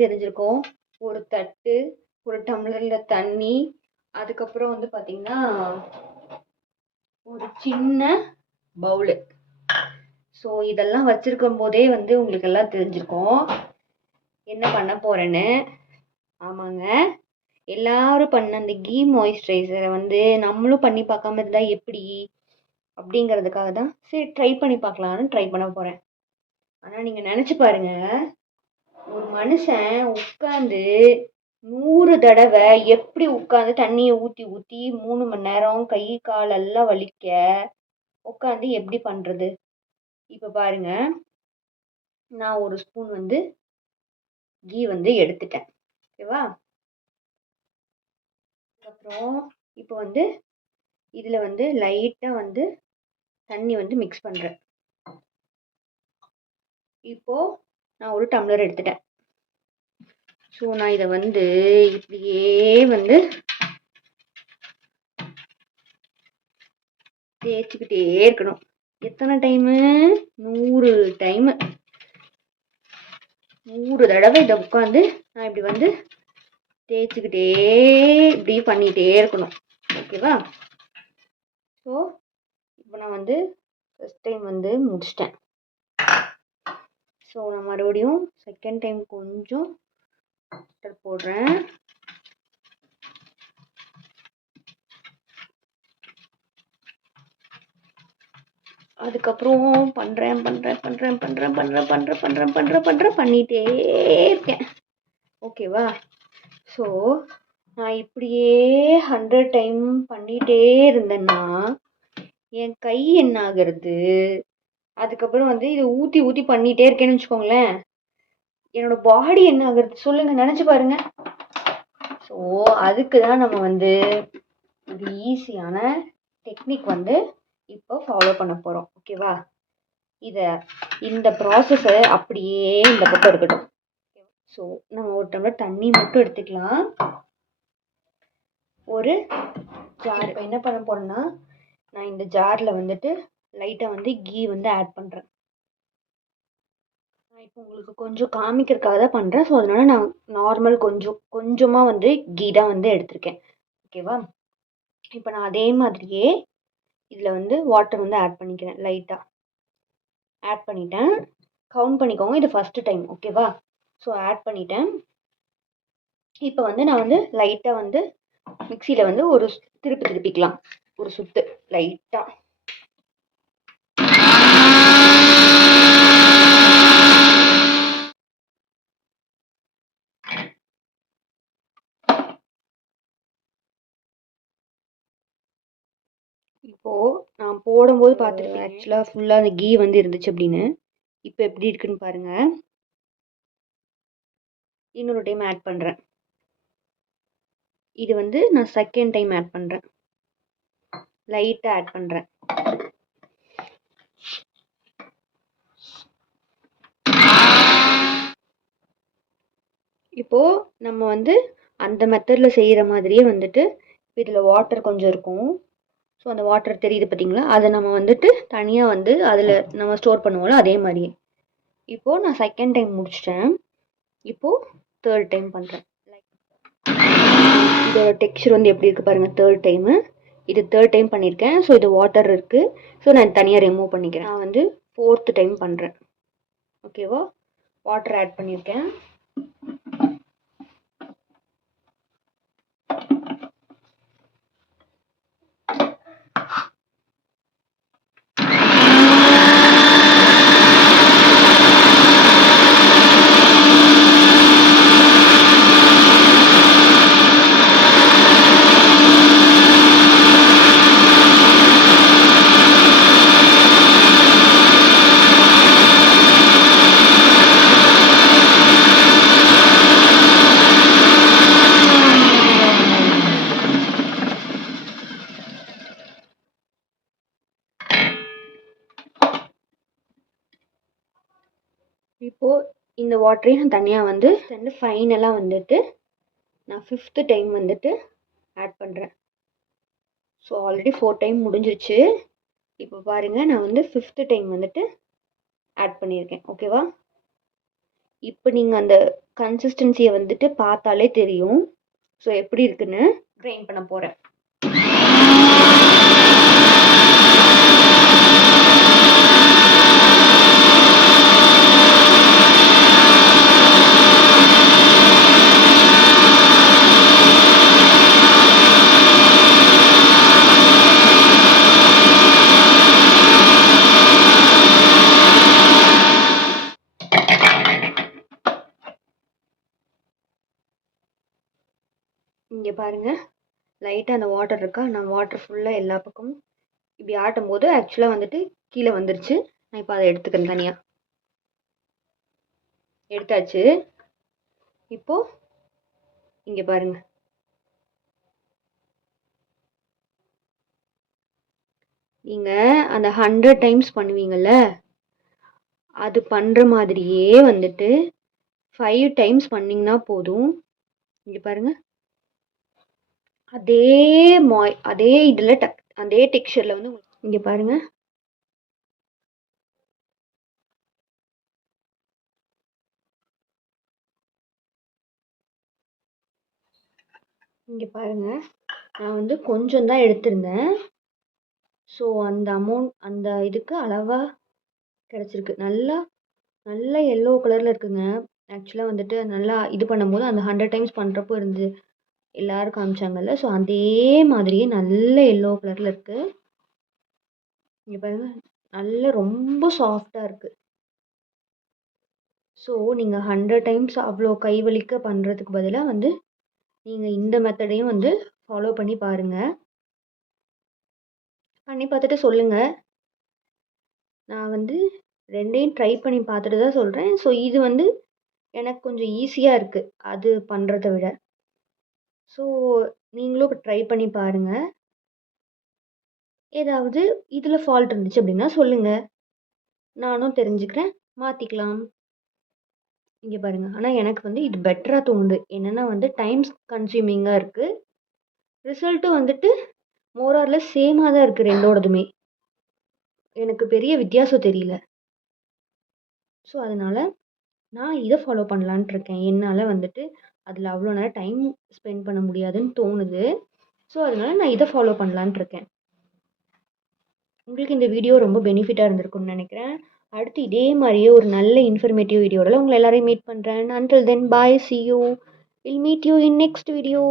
தெரிஞ்சிருக்கும். ஒரு தட்டு, ஒரு டம்ளரில் தண்ணி, அதுக்கப்புறம் வந்து பார்த்திங்கன்னா ஒரு சின்ன பவுலு. ஸோ இதெல்லாம் வச்சுருக்கும் போதே வந்து உங்களுக்கு எல்லாம் தெரிஞ்சிருக்கும் என்ன பண்ண போகிறேன்னு. ஆமாங்க, எல்லாரும் பண்ண அந்த கீ மாய்ஸ்சரைசரை வந்து நம்மளும் பண்ணி பார்க்காம இருந்தால் எப்படி அப்படிங்கிறதுக்காக தான் சரி ட்ரை பண்ணி பார்க்கலான்னு ட்ரை பண்ண போகிறேன். ஆனால் நீங்கள் நினச்சி பாருங்க, ஒரு மனுஷன் உட்காந்து 100 தடவை எப்படி உட்காந்து தண்ணியை ஊற்றி ஊற்றி 3 மணி நேரம் கை காலெல்லாம் வலிக்க உட்காந்து எப்படி பண்ணுறது? இப்போ பாருங்க, நான் ஒரு ஸ்பூன் வந்து கீ வந்து எடுத்துட்டேன். ஓகேவா? அப்புறம் இப்போ வந்து இதில் வந்து லைட்டாக வந்து தண்ணி வந்து மிக்ஸ் பண்ணுறேன். இப்போது நான் ஒரு டம்ளர் எடுத்துட்டேன். ஸோ நான் இதை வந்து இப்படியே வந்து தேய்ச்சிக்கிட்டே இருக்கணும். எத்தனை டைமு? 100 டைமு. 100 தடவை இதை உட்காந்து நான் இப்படி வந்து தேய்ச்சிக்கிட்டே இப்படி பண்ணிகிட்டே இருக்கணும். ஓகேவா? ஸோ இப்போ நான் வந்து ஃபஸ்ட் டைம் வந்து முடிச்சிட்டேன். ஸோ நான் மறுபடியும் செகண்ட் டைம் கொஞ்சம் போடுறேன். அதுக்கப்புறம் பண்ணிகிட்டே இருக்கேன். ஓகேவா? ஸோ நான் இப்படியே 100 டைம் பண்ணிகிட்டே இருந்தேன்னா என் கை என்ன ஆகிறது? அதுக்கப்புறம் வந்து இதை ஊற்றி ஊற்றி பண்ணிகிட்டே இருக்கேன்னு வச்சுக்கோங்களேன், என்னோட பாடி என்ன ஆகுறது சொல்லுங்கள், நினச்சி பாருங்க. ஸோ அதுக்கு தான் நம்ம வந்து இது ஈஸியான டெக்னிக் வந்து இப்போ ஃபாலோ பண்ண போகிறோம். ஓகேவா? இந்த ப்ராசஸை அப்படியே இந்த பக்கம் இருக்கட்டும். ஸோ நம்ம ஒரு டம்ளர் தண்ணி மட்டும் எடுத்துக்கலாம். ஒரு ஜார் இப்போ என்ன பண்ண போகிறேன்னா, நான் இந்த ஜாரில் வந்துட்டு லைட்டாக வந்து கீ வந்து ஆட் பண்ணுறேன். நான் இப்போ உங்களுக்கு கொஞ்சம் காமிக்கிறதுக்காக தான் பண்ணுறேன். ஸோ அதனால் நான் நார்மல் கொஞ்சமாக வந்து கீ தான் வந்து எடுத்திருக்கேன். ஓகேவா? இப்போ நான் அதே மாதிரியே இதில் வந்து வாட்டர் வந்து ஆட் பண்ணிக்கிறேன். லைட்டாக ஆட் பண்ணிட்டேன். கவுண்ட் பண்ணிக்கோங்க, இது ஃபஸ்ட்டு டைம். ஓகேவா? ஸோ ஆட் பண்ணிட்டேன். இப்போ வந்து நான் வந்து லைட்டாக வந்து மிக்சியில் வந்து ஒரு திருப்பிக்கலாம், ஒரு சுத்து லைட்டாக. இப்போது நான் போடும்போது பார்த்துருக்கேன் ஆக்சுவலாக ஃபுல்லாக அந்த கீ வந்து இருந்துச்சு அப்படின்னு. இப்போ எப்படி இருக்குன்னு பாருங்கள். இன்னொரு டைம் ஆட் பண்ணுறேன். இது வந்து நான் செகண்ட் டைம் ஆட் பண்ணுறேன். லைட்டாக ஆட் பண்ணுறேன். இப்போது நம்ம வந்து அந்த மெத்தடில் செய்கிற மாதிரியே வந்துட்டு இதில் வாட்டர் கொஞ்சம் இருக்கும். ஸோ அந்த வாட்டர் தெரியுது பார்த்தீங்களா, அதை நம்ம வந்துட்டு தனியாக வந்து அதில் நம்ம ஸ்டோர் பண்ணுவோம்ல, அதே மாதிரியே. இப்போது நான் செகண்ட் டைம் முடிச்சிட்டேன். இப்போது தேர்ட் டைம் பண்ணுறேன். இதோட டெக்ஸ்சர் வந்து எப்படி இருக்குது பாருங்கள். தேர்ட் டைமு, இது தேர்ட் டைம் பண்ணியிருக்கேன். ஸோ இது வாட்டர் இருக்குது. ஸோ நான் தனியாக ரிமூவ் பண்ணிக்கிறேன். நான் வந்து ஃபோர்த்து டைம் பண்ணுறேன். ஓகேவா? வாட்டர் ஆட் பண்ணியிருக்கேன். இப்போது இந்த வாட்டரையும் நான் தனியாக வந்து ஃபைனலாக வந்துட்டு நான் 5th டைம் வந்துட்டு ஆட் பண்ணுறேன். ஸோ ஆல்ரெடி 4 டைம் முடிஞ்சிருச்சு. இப்போ பாருங்கள், நான் வந்து 5th டைம் வந்துட்டு ஆட் பண்ணியிருக்கேன். ஓகேவா? இப்போ நீங்கள் அந்த கன்சிஸ்டன்சியை வந்துட்டு பார்த்தாலே தெரியும். ஸோ எப்படி இருக்குன்னு கிரைண்ட் பண்ண போகிறேன். இங்கே பாருங்கள், லைட்டாக அந்த வாட்டர் இருக்கா, நான் வாட்டர் ஃபுல்லாக எல்லா பக்கமும் இப்படி ஆட்டும் போது ஆக்சுவலாக வந்துட்டு கீழே வந்துருச்சு. நான் இப்போ அதை எடுத்துக்கிறேன் தனியாக. எடுத்தாச்சு. இப்போது இங்கே பாருங்கள், நீங்கள் அந்த 100 டைம்ஸ் பண்ணுவீங்கள்ல, அது பண்ணுற மாதிரியே வந்துட்டு 5 டைம்ஸ் பண்ணிங்கன்னா போதும். இங்கே பாருங்கள், அதே இதில் அதே டெக்ஸ்சரில் வந்து இங்கே பாருங்கள், இங்கே பாருங்கள், நான் வந்து கொஞ்சம் தான் எடுத்திருந்தேன். ஸோ அந்த அந்த இதுக்கு அளவாக கிடச்சிருக்கு. நல்லா எல்லோ கலரில் இருக்குங்க. ஆக்சுவலாக வந்துட்டு நல்லா இது பண்ணும்போது அந்த 100 டைம்ஸ் பண்ணுறப்போ இருந்து எல்லாரும் காமிச்சாங்கல்ல, ஸோ அதே மாதிரியே நல்ல எல்லோ கலரில் இருக்குது. இங்கே பாருங்கள், நல்ல ரொம்ப சாஃப்டாக இருக்குது. ஸோ நீங்கள் 100 டைம்ஸ் அவ்வளோ கை வலிக்க பண்ணுறதுக்கு பதிலாக வந்து நீங்கள் இந்த மெத்தடையும் வந்து ஃபாலோ பண்ணி பாருங்கள். பண்ணி பார்த்துட்டு சொல்லுங்கள். நான் வந்து ரெண்டையும் ட்ரை பண்ணி பார்த்துட்டு தான் சொல்கிறேன். ஸோ இது வந்து எனக்கு கொஞ்சம் ஈஸியாக இருக்குது அது பண்ணுறத விட. ஸோ நீங்களும் இப்போ ட்ரை பண்ணி பாருங்கள். ஏதாவது இதில் ஃபால்ட் இருந்துச்சு அப்படின்னா சொல்லுங்கள், நானும் தெரிஞ்சுக்கிறேன், மாற்றிக்கலாம். இங்கே பாருங்கள், ஆனால் எனக்கு வந்து இது பெட்டராக தோணுது. என்னென்னா வந்து டைம் கன்சியூமிங்காக இருக்குது, ரிசல்ட்டும் வந்துட்டு மோரார்லெஸ் சேமாக தான் இருக்குது ரெண்டோடதுமே. எனக்கு பெரிய வித்தியாசம் தெரியல. ஸோ அதனால் நான் இதை ஃபாலோ பண்ணலான்ட்டு இருக்கேன். என்னால் வந்துட்டு அதில் அவ்வளோ நேரம் டைம் ஸ்பெண்ட் பண்ண முடியாதுன்னு தோணுது. ஸோ அதனால் நான் இதை ஃபாலோ பண்ணலான்ட்டு இருக்கேன். உங்களுக்கு இந்த வீடியோ ரொம்ப பெனிஃபிட்டாக இருந்திருக்கும்னு நினைக்கிறேன். அடுத்து இதே மாதிரியே ஒரு நல்ல இன்ஃபர்மேட்டிவ் வீடியோவில் உங்களை எல்லாரையும் மீட் பண்ணுறேன். Until then, bye, see you. We'll meet you in next video.